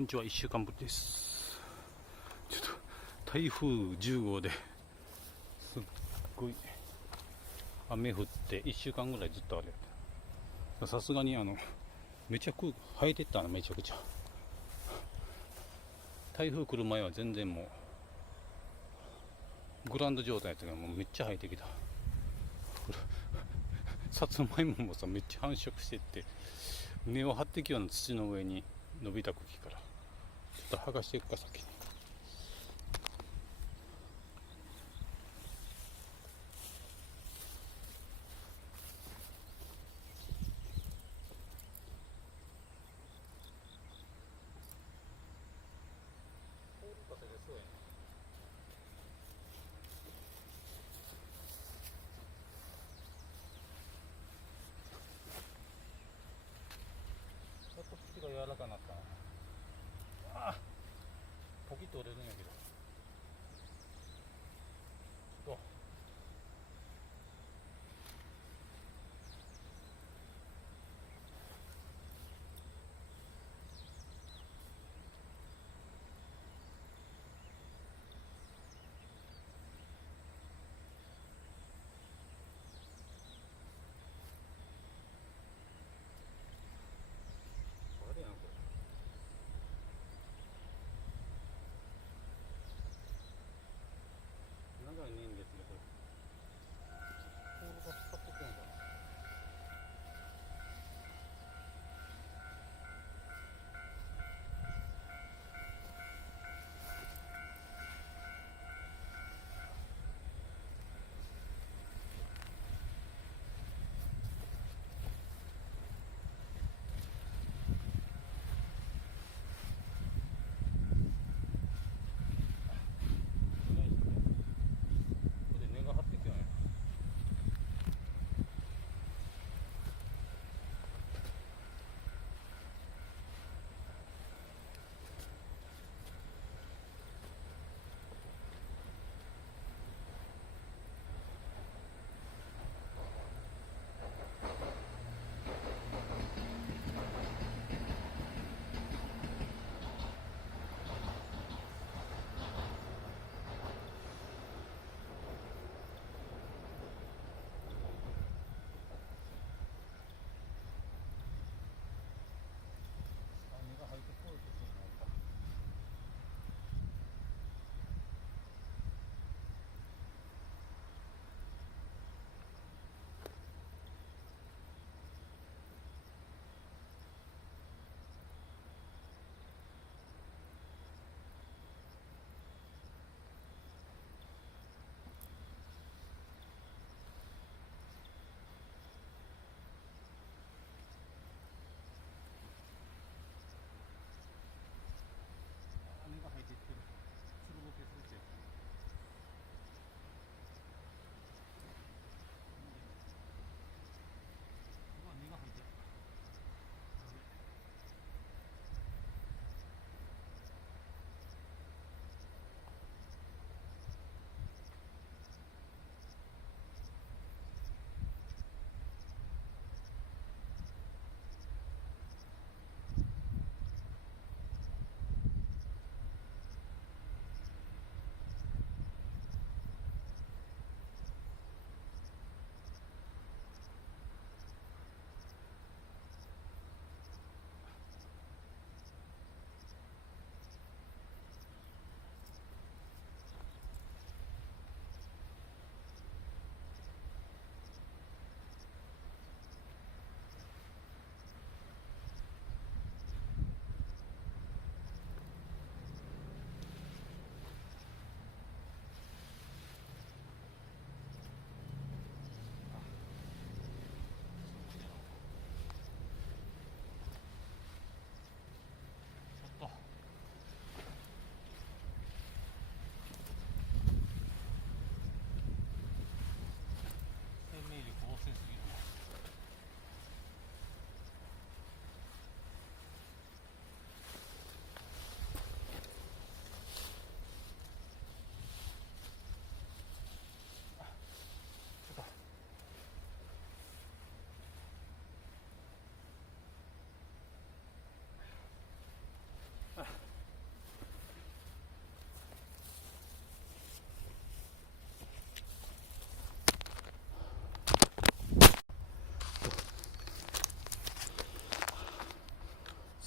こんにちは。1週間ぶりです。ちょっと台風10号ですっごい雨降って1週間ぐらいずっとあれ、さすがにめちゃく生えてったの。めちゃくちゃ台風来る前は全然もうグランド状態やったけど、もうめっちゃ生えてきた。さつまいももさ、めっちゃ繁殖してって、根を張ってきような土の上に伸びた茎からちょっと剥がしていくか、先に。通る風でそうやな。ちょっと土が柔らかなったな。ああ、ポキッと折れるんやけど。ちょっとあれやんこれ。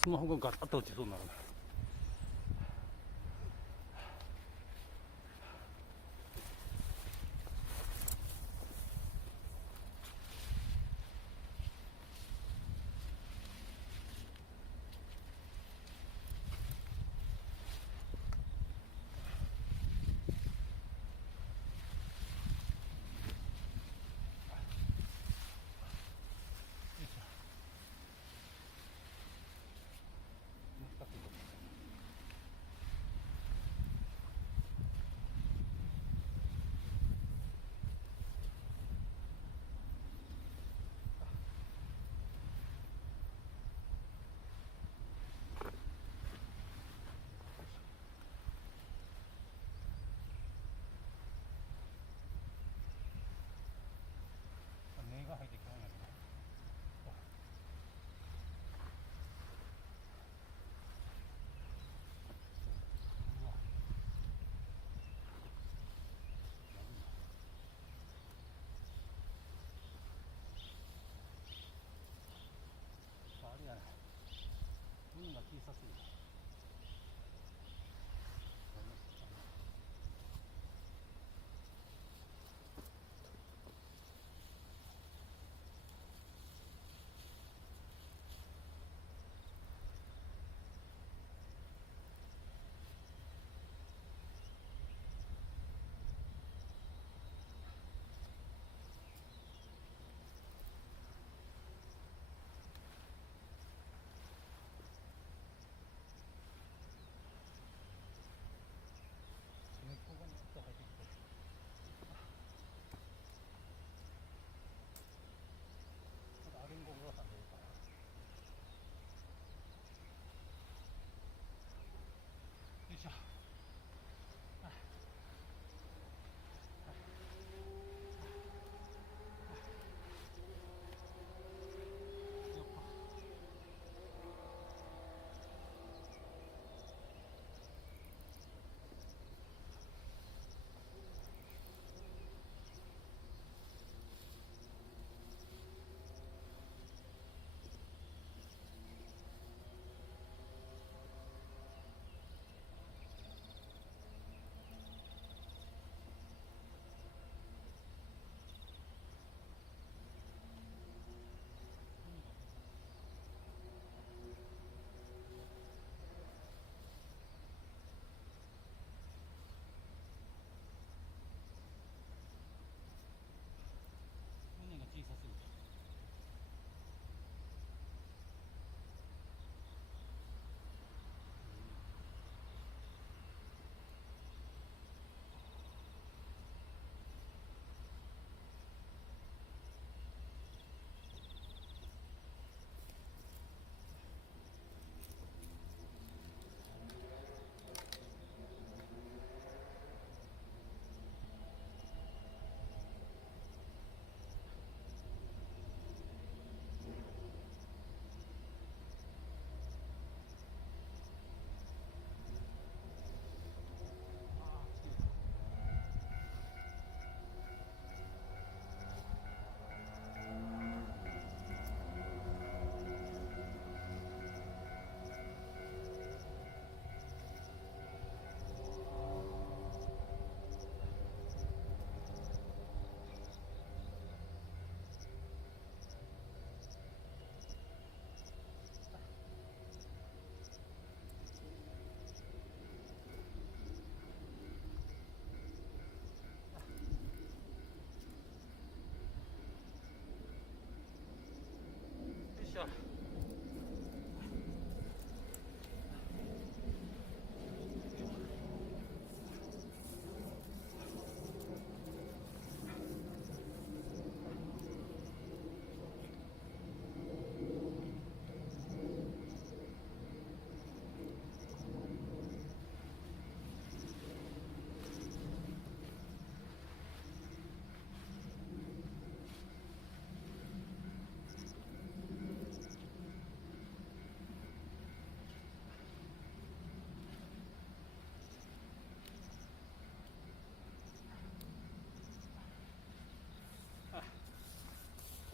スマホがガタッと落ちそうになる。根が入ってきたんやけど。うわ。あれやね。海が小さすぎる。根っこがねっと入ってきてる。まだアリンゴグラサン出るから。よいしょ。よっこ。船が小さすぎて。よいしょ。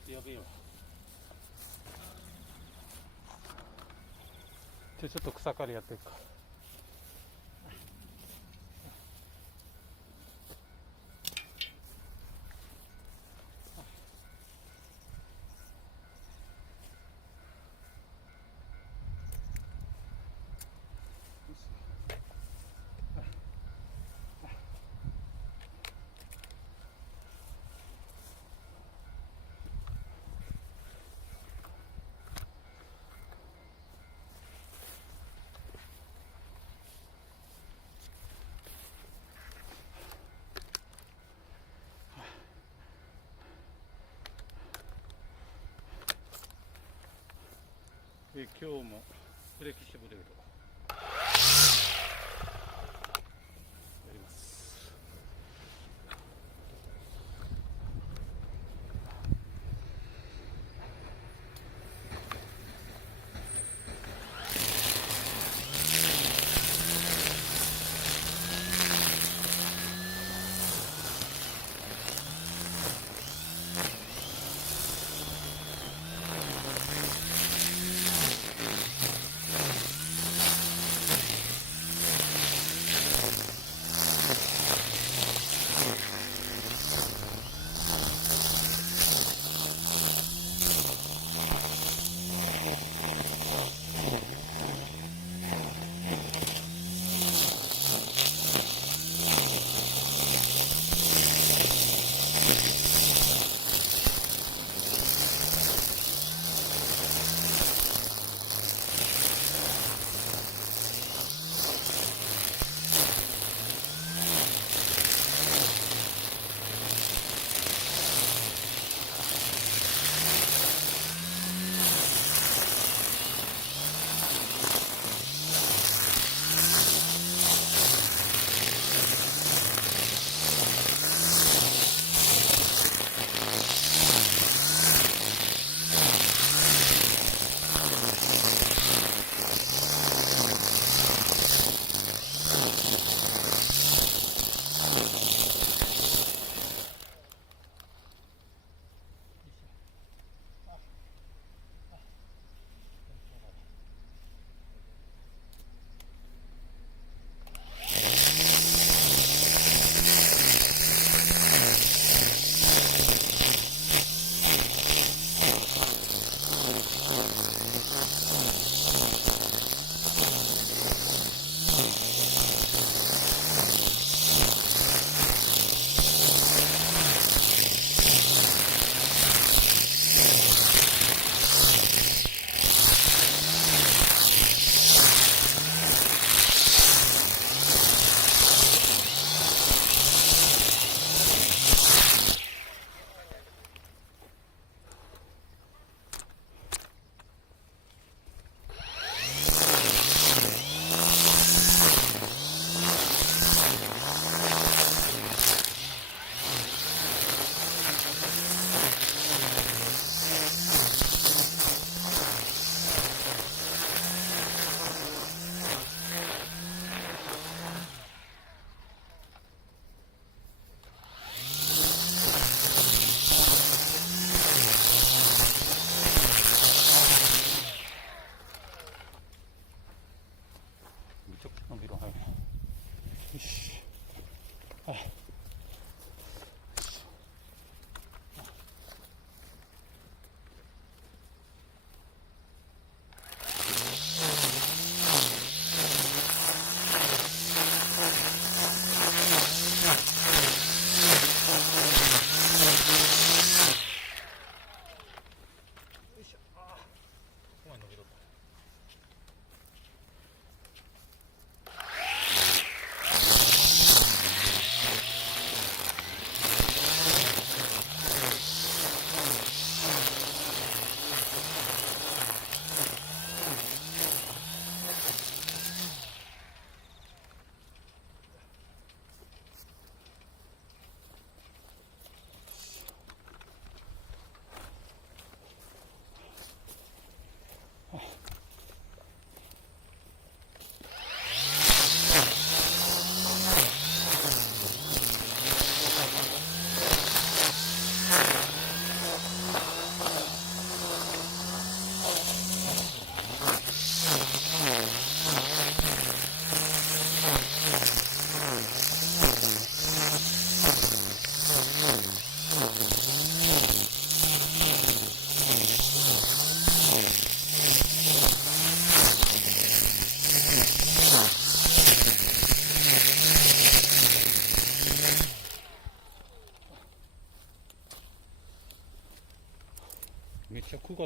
やべえわ。ちょっと草刈りやっていくか。今日もフレキシブルードやります。伸びろ、はい。よし。はい。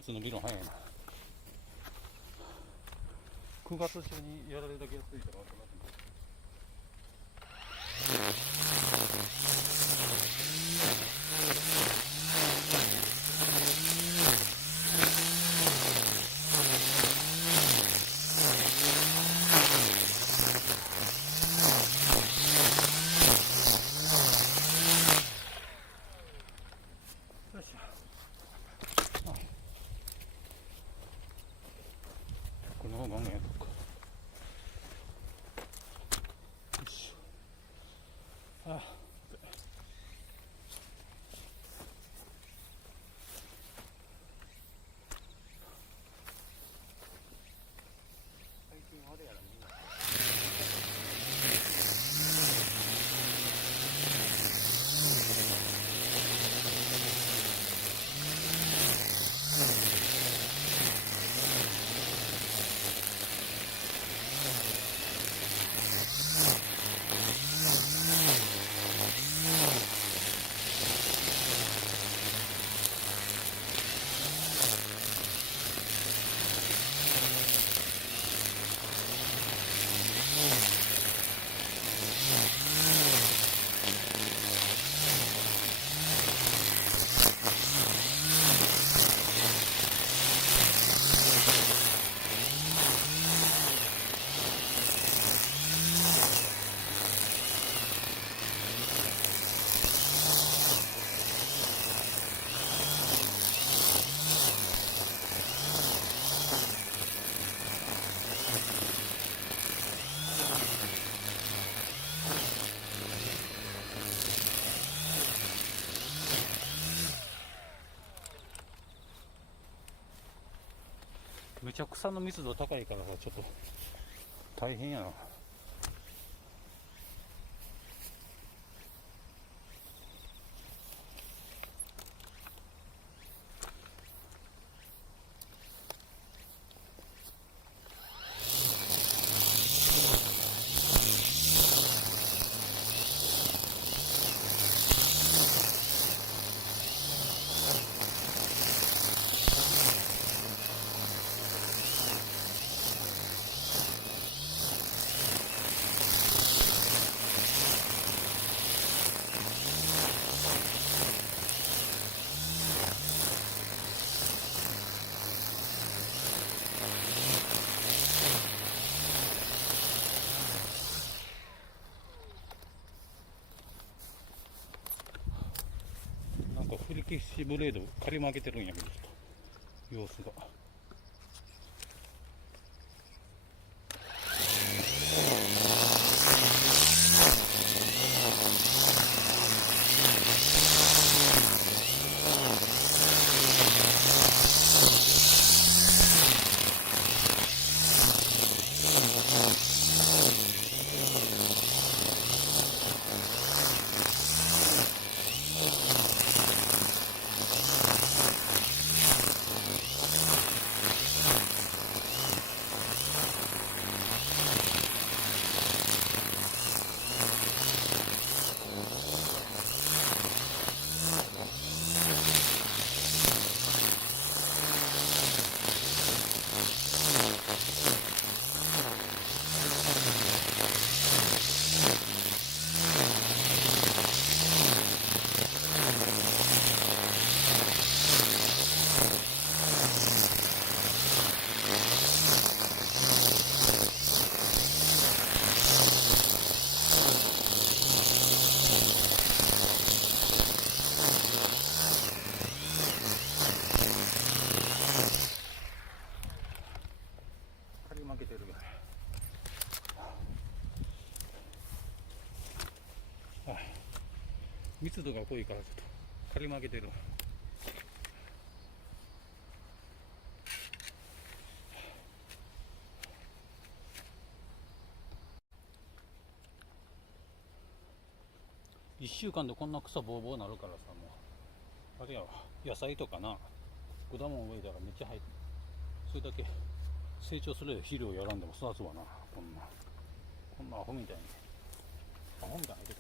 月伸びるの早いな。9月中にやられるだけやっといたら後々この方がガンガンやっとくか。よいしょ。ああ、最近あれやらみんなめちゃ草の密度高いからさ、ちょっと大変やな。なんか振り消しブレード刈り曲げてるんやけど、ちょっと様子が。刈り曲げてるよね。密度が濃いからちょっと刈り曲げてる。1週間でこんな草ぼうぼうなるからさ、もうあれやわ、野菜とかな果物植えたらめっちゃ生えてる。それだけ成長する肥料やらんでも育つわな。こんなアホみたいにアホみたいなけど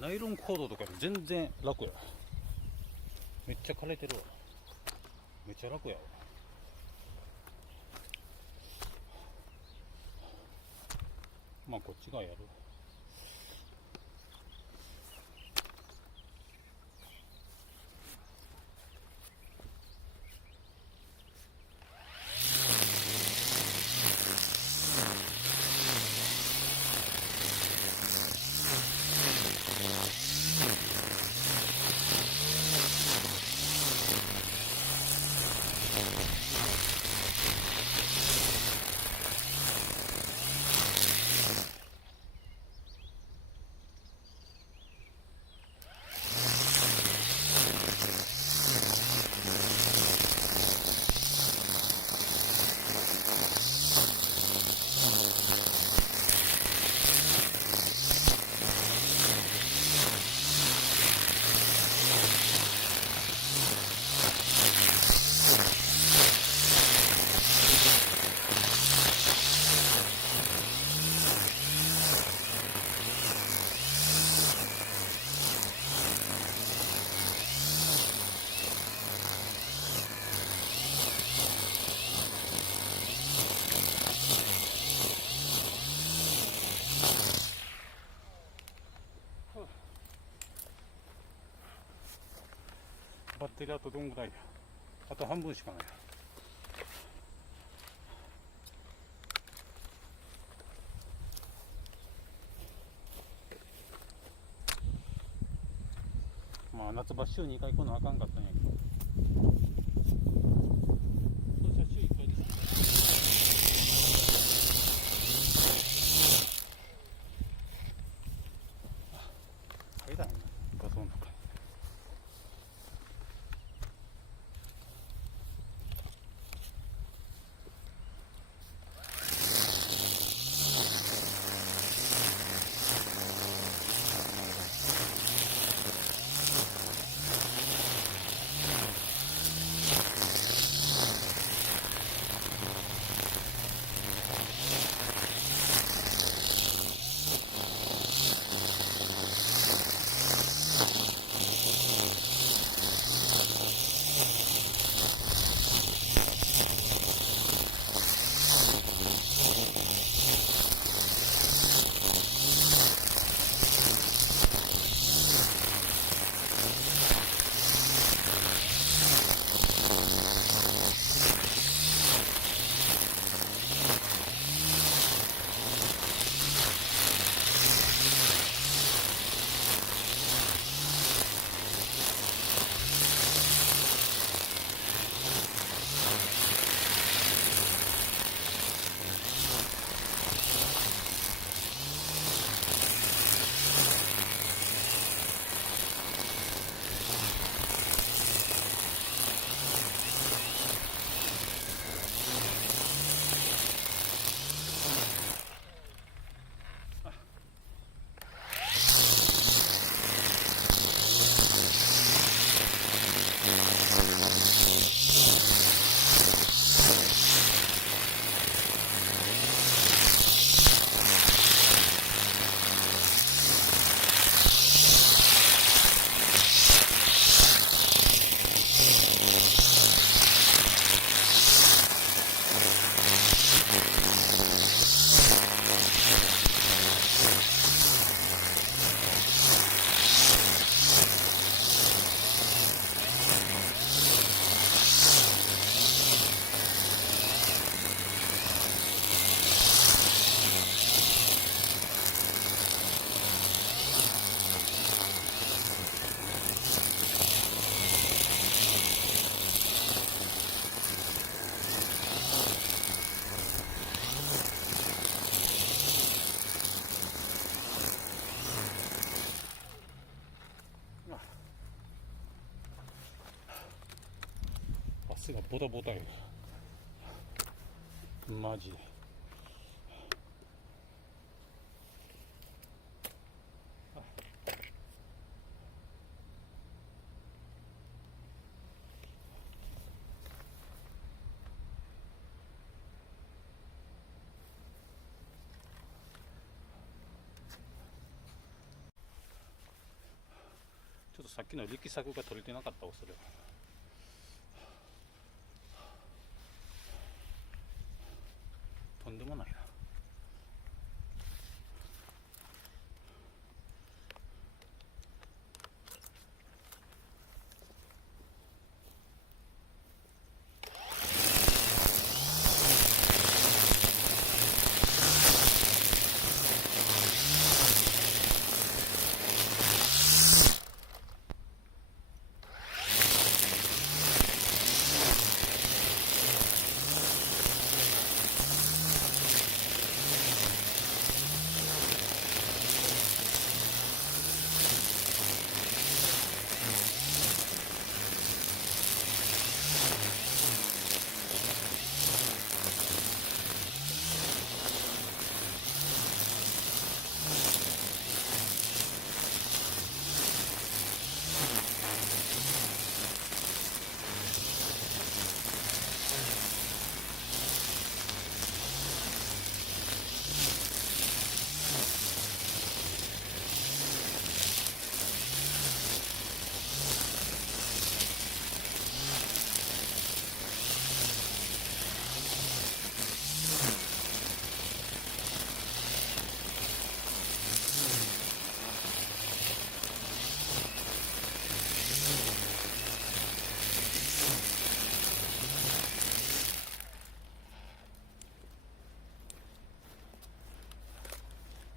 ナイロンコードとかで全然楽や。めっちゃ枯れてるわ。めっちゃ楽やわ。まあこっち側やる。バッテリーあとどんぐらいや。あと半分しかない。まあ夏場週2回来なあかんかったんやけど、今年は週1回です。階段画像の中に。足がボタボタよ。マジで。さっきの力作が取れてなかったわ、それは。とんでもないな。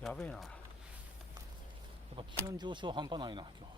やべえな。やっぱ気温上昇半端ないな今日。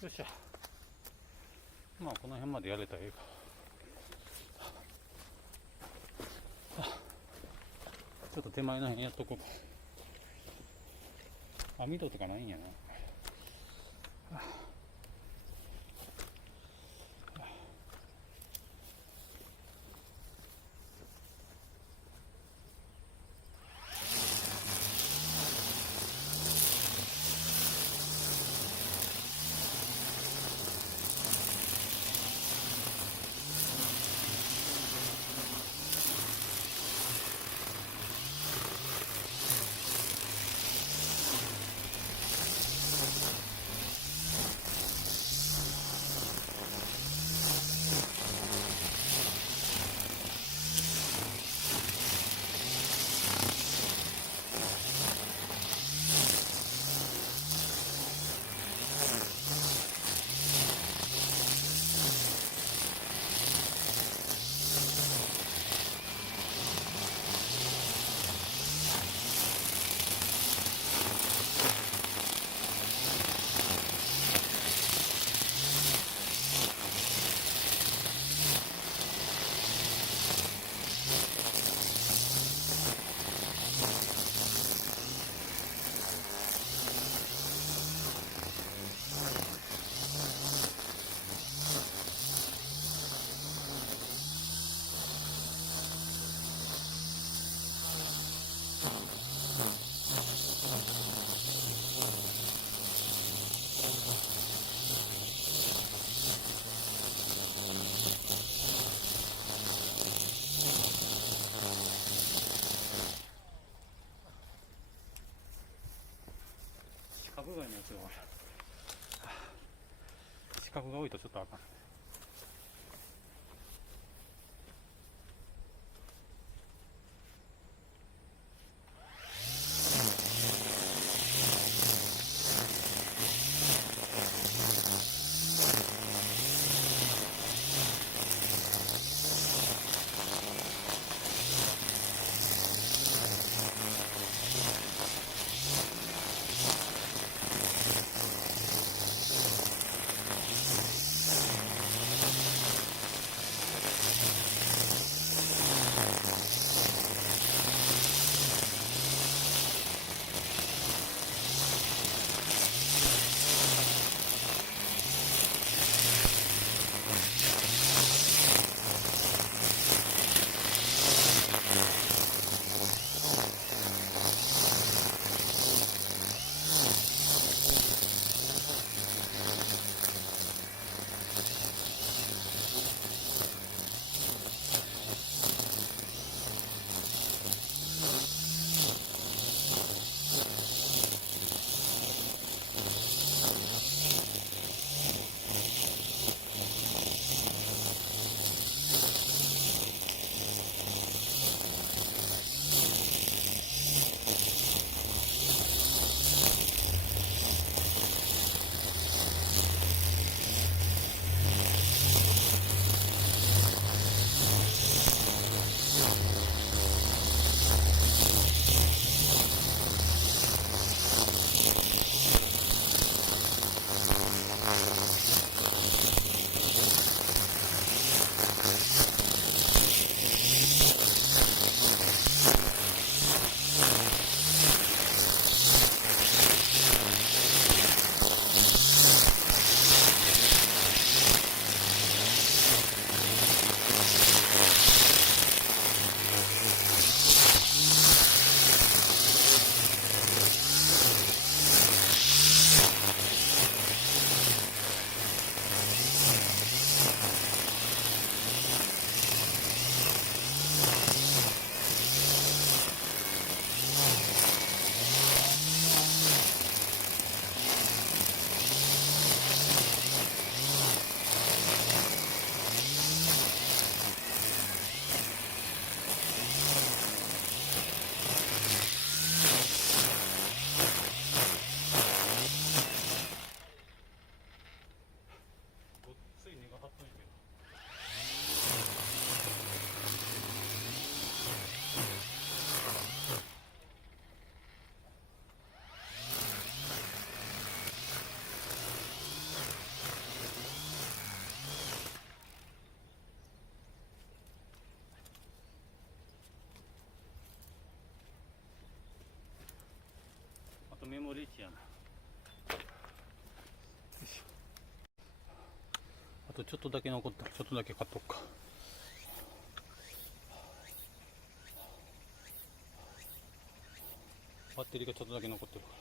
よっしゃ。まあこの辺までやれたらええか。ちょっと手前の辺やっとこうか。網戸とかないんやな。角が多いとちょっとあかん。メモリー値やな。あとちょっとだけ残った。ちょっとだけ買っとくか。バッテリーがちょっとだけ残ってるから。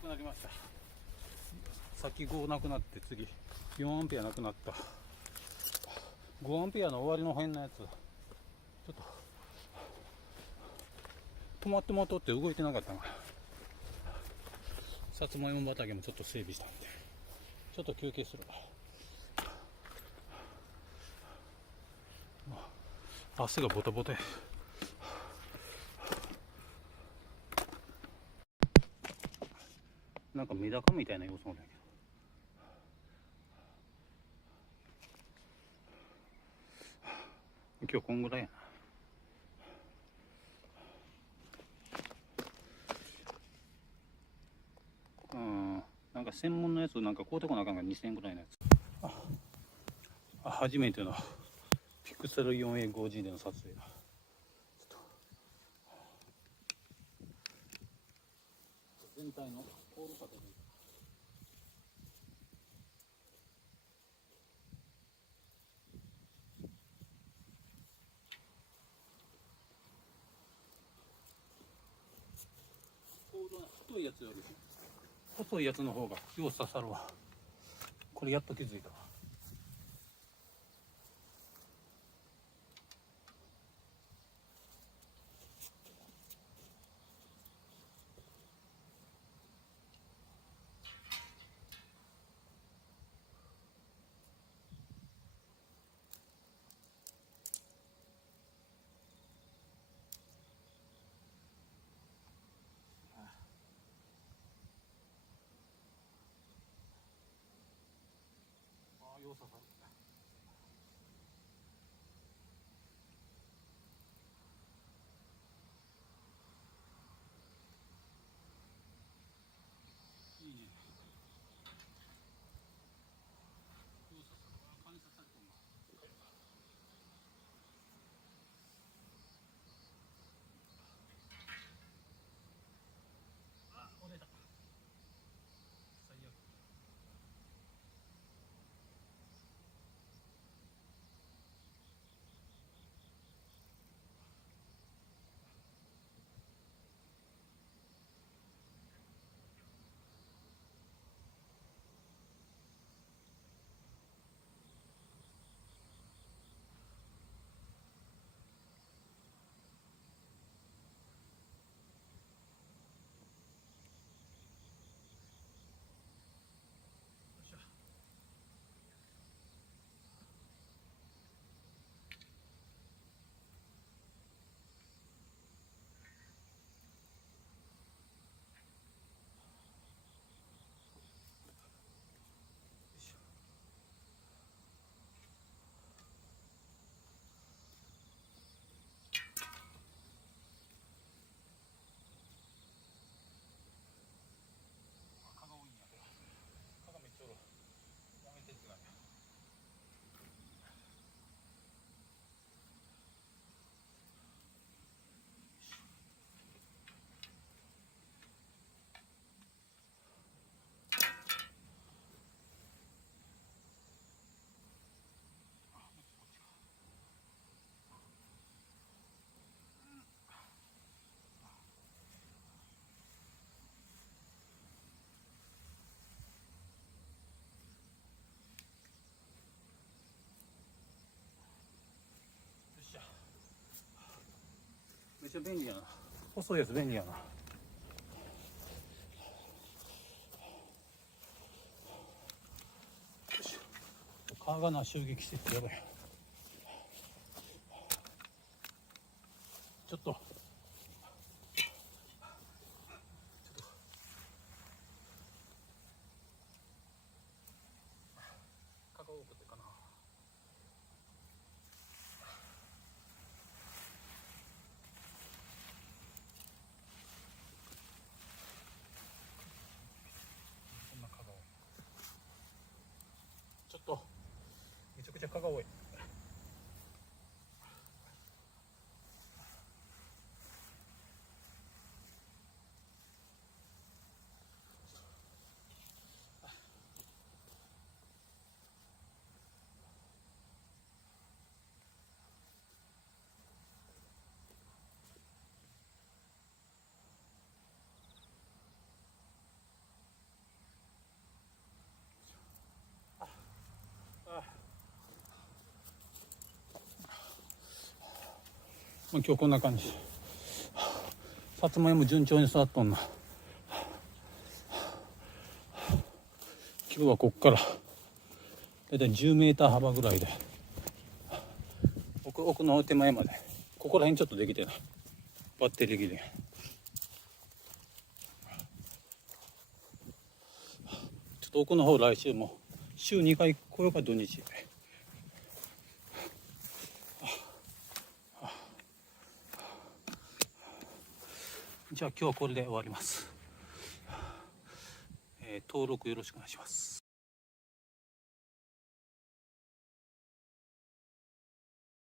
なくなりました。さっき5なくなって次4アンペアなくなった。5アンペアの終わりの辺のやつちょっと止まってもとって動いてなかったな。さつまいも畑もちょっと整備したんでちょっと休憩する。汗がボタボタ。なんかメダカみたいな様子もだけど、今日こんぐらいやな。なんか専門のやつなんか買うてこなあかんが2000円ぐらいのやつ。初めてのピクセル 4A5G での撮影だ。全体のポール立てる。太いやつより細いやつの方がよう刺さるわ。これやっと気づいたわ。よう刺さる。いいね。よう刺さる。蚊に刺されてんな。折れた。最悪。蚊が多いんやけど。蚊がめっちゃおる。やめてって感じ。めっちゃ便利やな。細いやつ便利やな。蚊がな襲撃してってやばい。ちょっと蚊が多くてかな。こんな蚊が多い。ちょっとめちゃくちゃ蚊が多い。今日こんな感じ。さつまいも順調に育っとんな。今日はこっからだいたい10メーター幅ぐらいで奥の手前まで、ここら辺ちょっとできてない、バッテリー切れ。ちょっと奥の方来週も週2回来ようか、土日。じゃあ今日はこれで終わります。登録よろしくお願いします。